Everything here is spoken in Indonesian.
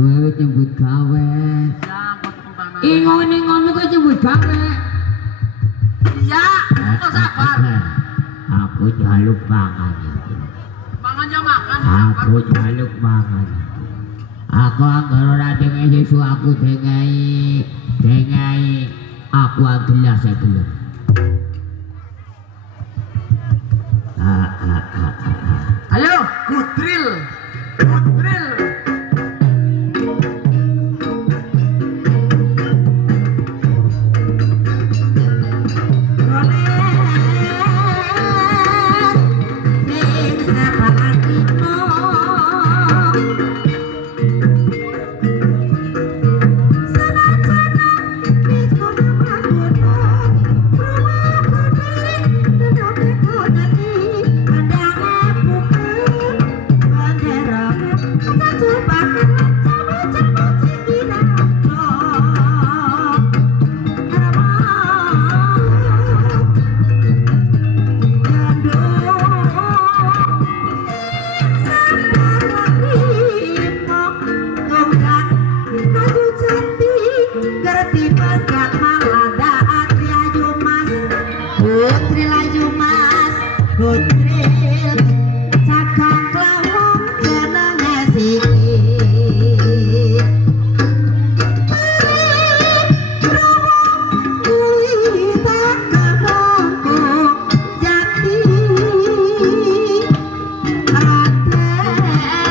Kowe nyebut gawe. Ingon-ingon kowe nyebut gawe. Iya, kok sabar. Aku jaluk mangan. Mangan ya makan. Aku jaluk mangan. Aku anggere ora dengai sesuatu dengai aku gelas gelem. Ayo, kudril. Kudril. Putri laju mas, putri